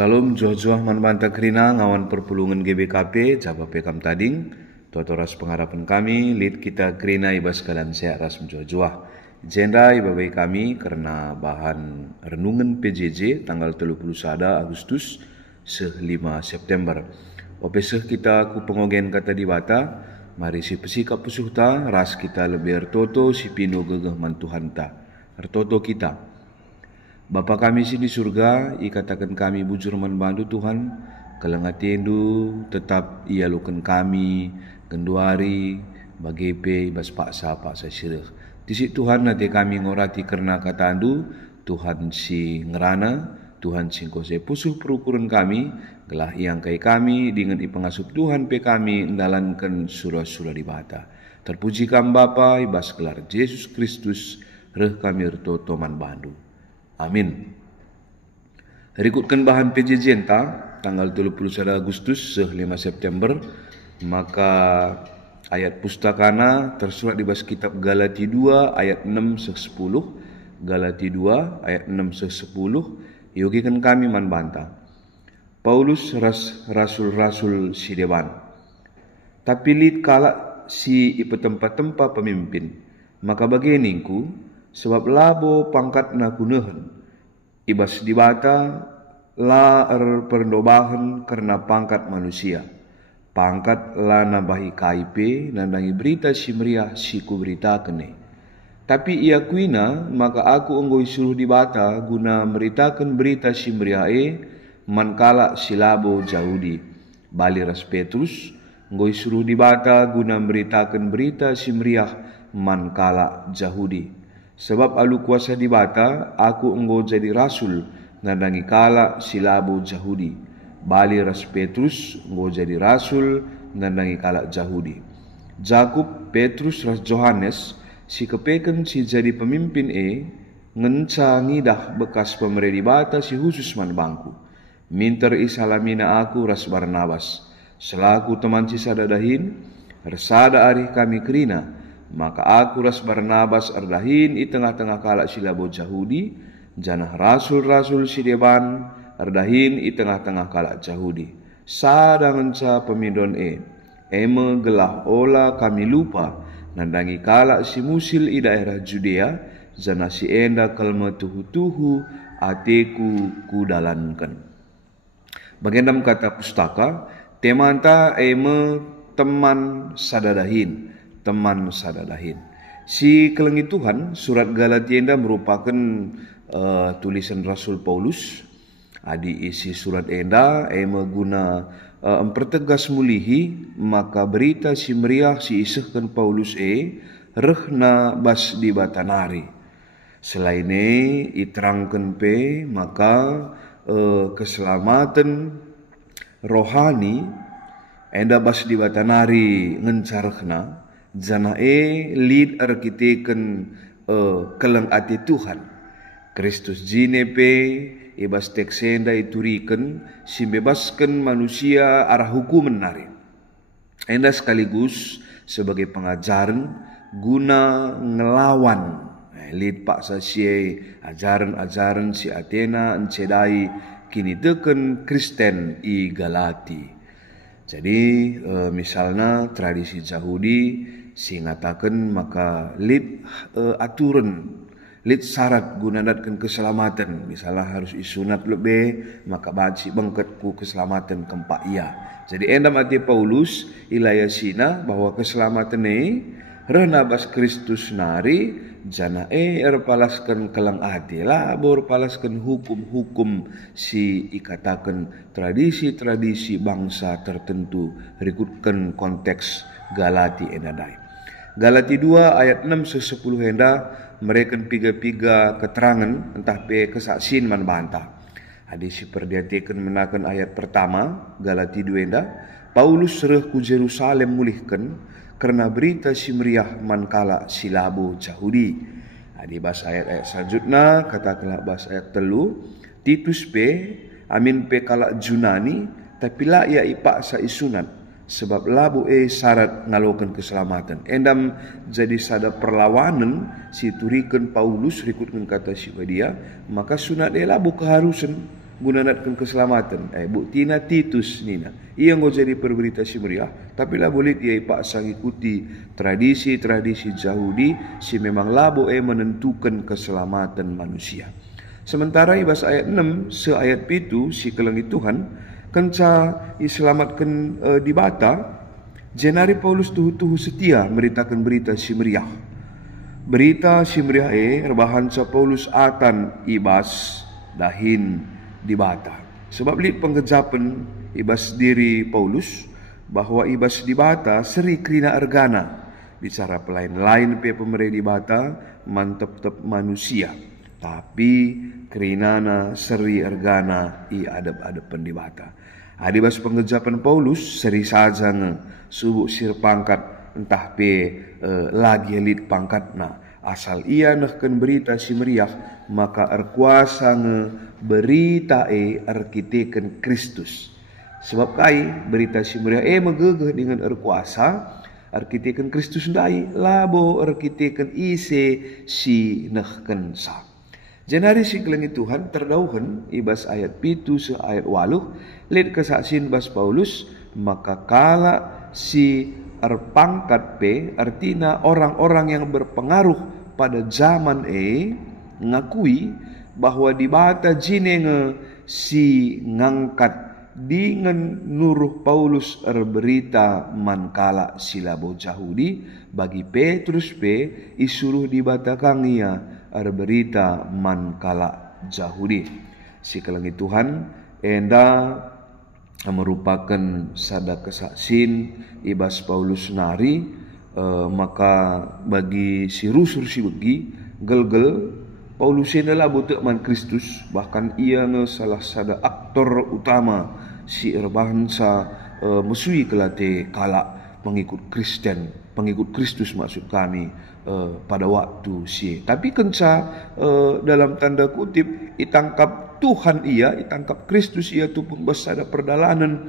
Salam joh-joh manbanta kerina ngawan perpulungan GBKP jaba pekam tading totoras pengharapan kami lead kita kerina ibas kalan sehat ras joh-joh jenda ibabai kami karena bahan renungan PJJ tanggal 31 Agustus 5 September opeseh kita ku pengogen kata dibata mari si pesika pusuhta ras kita lebih ertoto si pino gegeh mantuhanta ertoto kita Bapa kami di surga, ikatakan kami bujur manbantu Tuhan, kelengatiendu tetap ia lukan kami, genduari, bagepe, bas paksa sirih. Tisik Tuhan nanti kami ngorati karena kata andu, Tuhan si ngerana, Tuhan si kose pusuh perukuran kami, gelah yang kai kami, dengan ipengasup Tuhan pe kami, ndalankan surah-surah di bata. Terpuji kami Bapa, ibas gelar Yesus Kristus, reh kami ertoto manbantu. Amin. Rikutkan bahan PJJ tanggal 31 Agustus 5 September maka ayat pustakana tersurat di bas kitab Galati 2 ayat 6-10 Galati 2 ayat 6-10 yogikan kami manbanta Paulus rasul-rasul si dewan tapi lid kala si ipetempat-tempat pemimpin maka bagianingku sebab labo pangkat na kunahan ibas dibata la perdobahan karena pangkat manusia pangkat la nabahi KIP nandangi berita si meriah si ku berita kene tapi ia kuina maka aku enggoi suruh dibata guna meritakan berita si meriah mankala si labo Yahudi bali ras Petrus enggoi suruh dibata guna meritakan berita si meriah mankala Yahudi sebab alu kuasa di bata, aku enggo jadi rasul, nandangi kala silabu Yahudi. Bali ras Petrus, enggo jadi rasul, nandangi kala Yahudi. Jakub, Petrus ras Johannes, si kepeken si jadi pemimpin ngenca ngidah bekas pemere di bata si khusus man bangku. Minter isalamina aku ras Barnabas, selaku teman si sadadahin, resada arih kami kerina, maka aku ras Barnabas ardahin i tengah-tengah kalak silabo Yahudi janah rasul-rasul si deban ardahin i tengah-tengah kalak Yahudi sadanganca pemidon eme gelah ola kami lupa nandangi kalak si musil i daerah Judea janah si enda kalma tuhu-tuhu ateku kudalankan bagendam kata pustaka temanta eme teman sadadahin teman sadadahin. Si kelengi Tuhan, surat Galatia merupakan tulisan Rasul Paulus. Adi isi surat enda, guna mempertegas mulihi, maka berita si meriah si isehkan Paulus rehna bas di batanari. Selain iterangkan maka keselamatan rohani enda bas di batanari ngencarehna jana lead arkiteken keleng ati Tuhan Kristus jinepe ibas teksenda ituriken simbebaskan manusia arah hukum menari enda sekaligus sebagai pengajaran guna ngelawan lead paksa si ajaran si Athena encedai kini teken Kristen i Galati jadi misalnya tradisi Yahudi si ngatakan maka lid aturan lid syarat guna datkan keselamatan misalnya harus isunat lebih maka baci bengket ku keselamatan kempak ia jadi endam ati Paulus ilayasina bahwa keselamatan rena bas Kristus nari jana palaskan kelang ati labor palaskan hukum-hukum si ikatakan tradisi-tradisi bangsa tertentu rikutkan konteks Galati enadai Galati 2 ayat 6-10 henda mereka piga-piga keterangan entah kesaksian manbanta hadis perdiatikan menakan ayat pertama Galati 2 henda Paulus sereh ku Jerusalem mulihkan karena berita si meriah mankala silabo Yahudi di bahasa ayat-ayat selanjutnya katakanlah bahasa ayat telu Titus amin kala Junani tapi lah ia ipaksa isunat sebab labu syarat ngalokan keselamatan endam jadi sada perlawanan si turikan Paulus rikutkan kata si dia maka sunat labu keharusan gunanatkan keselamatan. Buktina Titus nina. Ia ngau jadi perberita si meriah, tapi lah boleh ia ipaksa ikuti tradisi-tradisi Yahudi si memang labo menentukan keselamatan manusia. Sementara ibas ayat 6 seayat 7 si kelengi Tuhan kenca diselamatkan di bata, jenari Paulus tuhu-tuhu setia meritakan berita si meriah. Berita si meriah rebahan sa Paulus atan ibas dahin di bata. Sebab lihat penggejapan ibas diri Paulus bahwa ibas di bata seri krina argana. Bicara pelain-lain pe pemerintah di bata mantep-tep manusia. Tapi kerinana seri argana i adab-adab pendibata. Adibas penggejapan Paulus seri saja subuk sir pangkat entah pe lagi elit pangkatna. Asal ia nahkan berita si meriah, maka erkuasa berita arkiteken Kristus. Sebab kai berita si meriah megegeh dengan erkuasa arkiteken Kristus dai labo arkiteken ise si nahkan sa. Jenari si kelengi Tuhan terdauhan ibas ayat 7 se ayat 8 lid kesaksian bas Paulus, maka kala si erpangkat pe artina orang-orang yang berpengaruh pada zaman ngakui bahwa di bata jinenge si ngangkat dengan nuruh Paulus berita mankala silabo Yahudi bagi Petrus pe isuruh di bata kangia berita mankala Yahudi. Si kelengi Tuhan enda merupakan sada kesaksin ibas Paulus nari, maka bagi si rusur si begi gel-gel Paulus adalah butekman Kristus, bahkan ia salah sada aktor utama si erbangsa mesui kelate kala pengikut Kristen, pengikut Kristus maksud kami pada waktu si. Tapi kenca dalam tanda kutip itangkap Tuhan ia, itangkap Kristus ia tu pun bersada perdalanan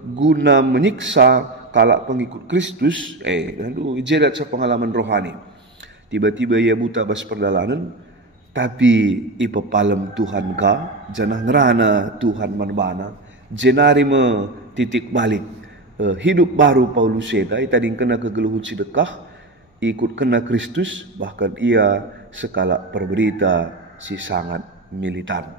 guna menyiksa kala pengikut Kristus, jelat sa pengalaman rohani. Tiba-tiba ia buta bas perdalanan, tapi ipepalem Tuhan ka, janah ngerana Tuhan manbana, jenari me titik balik. Hidup baru Paulus seda, tadi kena kegeluhut sedekah, ikut kena Kristus, bahkan ia sekala perberita si sangat militan.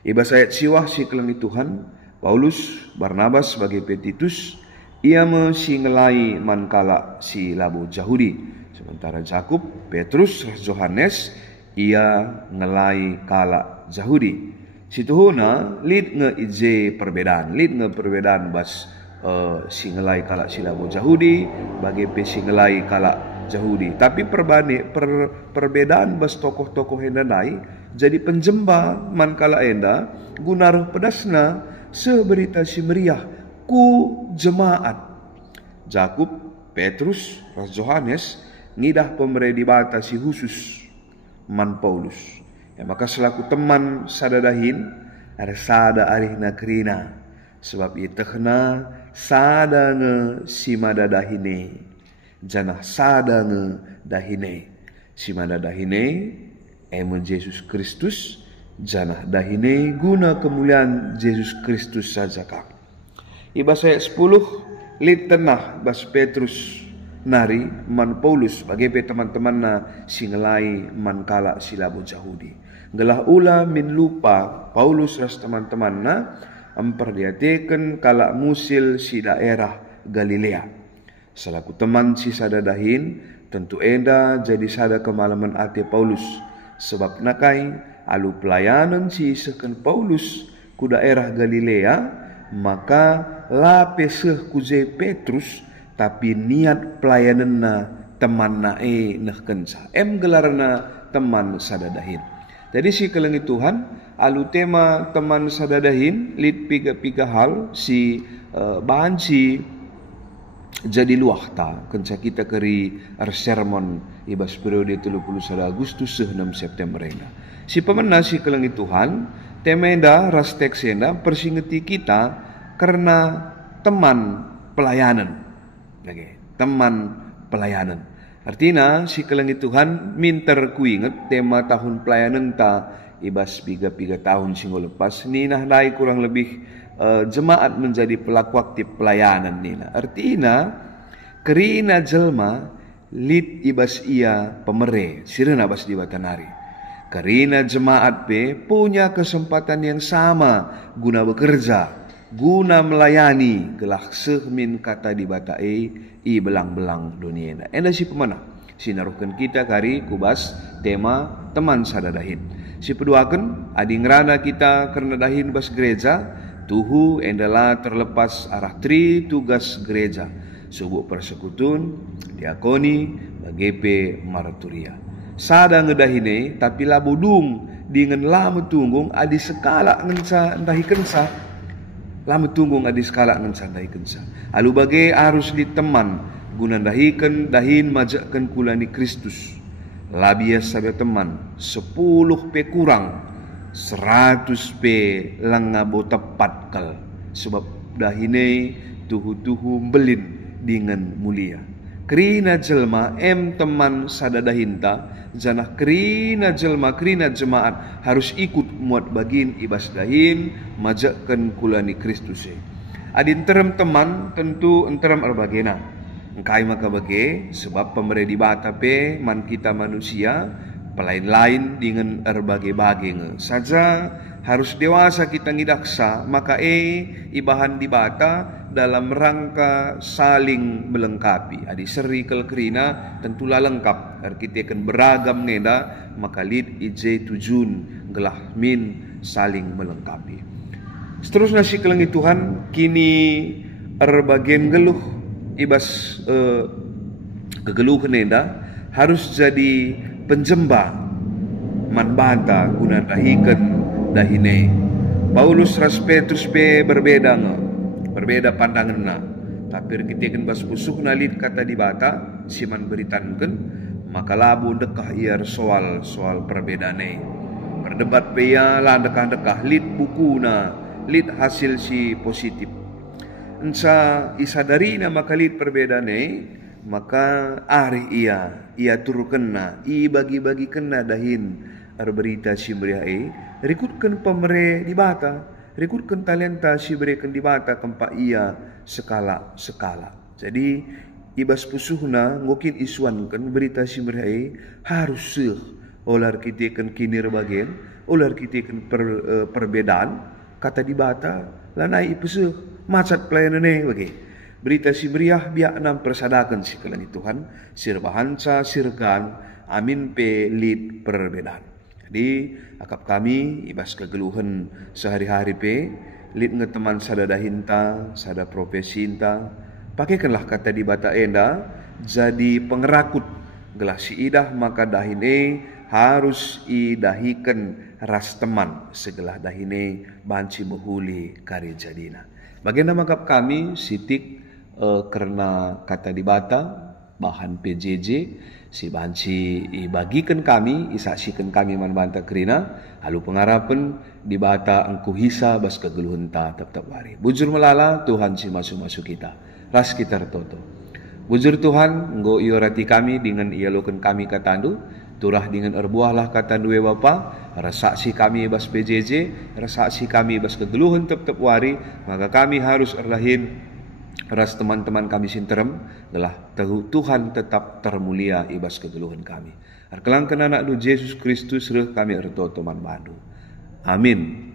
Ibas ayat siwah si kelengi Tuhan, Paulus, Barnabas sebagai Petitus, ia mesingelai mankala si labo Yahudi. Sementara Jakub, Petrus, Yohanes, ia ngelai kala Yahudi. Situhuna lid nge perbedaan bas singelai kala si labo Yahudi bagi pe singelai kala Yahudi. Tapi perbedaan bas tokoh-tokoh hendanai jadi penjemba mankala enda gunar pedasna seberita si meriah ku jemaat. Jakub, Petrus, Yohanes ngidah pemerintah bata si khusus man Paulus. Ya, maka selaku teman sadadahin ada sada arihna kerina, sebab itehna sada nge si madadahine, janah sada nge dahine. Si madadahine emun Yesus Kristus, janah dahine guna kemuliaan Yesus Kristus saja kak. Ibas ayat 10 lid tenah bas Petrus nari man Paulus bagi teman-teman na singelai man kala silabo Yahudi. Gelah ula min lupa Paulus ras teman-teman na memperdiatekan kala musil si daerah Galilea. Selaku teman si sadadahin tentu enda jadi sada kemalaman ate Paulus. Sebab nakai alu pelayanan si seken Paulus ku daerah Galilea, maka lape seh kuje Petrus tapi niat pelayanan na teman na nahkensa gelarna teman sadadahin. Jadi si kelengi Tuhan alu tema teman sadadahin lid piga hal si bahan si jadi luahta kenca kita keri sermon ibas periode 31 Agustus 6 September ena. Si pemena si kelengi Tuhan temenda ras teksenda persingeti kita karena teman pelayanan. Teman pelayanan. Artinya si kelengi Tuhan minter ku inget tema tahun pelayanan ta ibas 3 tahun singgo lepas nina nai kurang lebih jemaat menjadi pelaku aktif pelayanan nina. Artinya kerina jelma lid ibas ia pemere sirena bas di batanari. Kerina jemaat punya kesempatan yang sama guna bekerja, guna melayani gelah sehmin kata di batai i belang-belang dunia. Enda si pemana sinaruhkan kita kari kubas tema teman sadadahin. Si peduakan adi ngerana kita karena dahin bas gereja tuhu endalah terlepas arah tri tugas gereja subuh persekutun diakoni bagepe marturia sada ngedahine tapi labudung dengan lama tunggung adi sekala ngensa ndahi kensa lama tunggung adi sekala ngensa ndahi kensa alu bage harus diteman guna dahikan dahin majakan kulani Kristus labias sabe teman 10 kurang 100 langabo tepat kal sebab dahine tuhu-tuhu belin dengan mulia krina jelma teman sadadahinta janah krina jelma krina jemaat harus ikut muat bagin ibas dahin majakan kulani Kristus adin terem teman tentu enterem erbagena engkai maka bage sebab pemberi di bata man kita manusia pelain-lain dengan berbagai-bagai saja harus dewasa kita ngidaksa maka ibahan di bata dalam rangka saling melengkapi adi seri kerina tentulah lengkap kita akan beragam ngeda maka lid ije tujun gelah min saling melengkapi. Seterusnya si kelengi Tuhan kini bagian geluh ibas kegeluhan enda harus jadi penjemba manbanta guna dahikan dahine. Paulus ras Petrus berbeda pandangan na. Tapi kita kan bas pusuk nalit kata di bata siman beritankan maka labu dekah iar soal perbedaane. Berdebat beya lah dekah lit bukuna lit hasil si positif. Ensa isadari na makalit perbedaane maka ari ia turu kena i bagi-bagi kena dahin berita si meriai rikutkan pemere di bata rikutkan talenta si berikan di bata kempa ia skala jadi ibas pusuhna ngokin isuankan berita si meriai harus seh olar kita kan kinir bagian olar kita kan perbedaan kata di bata lanai ipeseh macat pelayanane bagi berita si meriah biak enam persadakan si kelangi Tuhan sirbahansa sirgan amin pe lid perbedaan. Jadi akap kami ibas kegeluhan sehari-hari lid ngeteman sada dahinta sada profesi inta pakaikanlah kata di bata enda jadi pengerakut gelah si idah maka dahine harus idahikan ras teman segelah dahine banci behuli kari jadina. Bagaimana makap kami sitik karena kata di bata bahan PJJ si banci ibagikan kami isaksikan kami manbanta kerina halu pengarapan di bata engku hisa bas kegeluhan ta tetap wari bujur melala Tuhan si masuk kita ras kita toto bujur Tuhan nggo iorati kami dengan ialokan kami katandu turah dengan erbuahlah katandu bapa rasaksi kami bas PJJ rasaksi kami bas kegeluhan tetap wari maka kami harus erlahin ras teman-teman kami sinterem adalah Tuhan tetap termulia ibas kegeluhan kami. Arkelangkan anak Yesus Kristus reh kami erto teman bandu. Amin.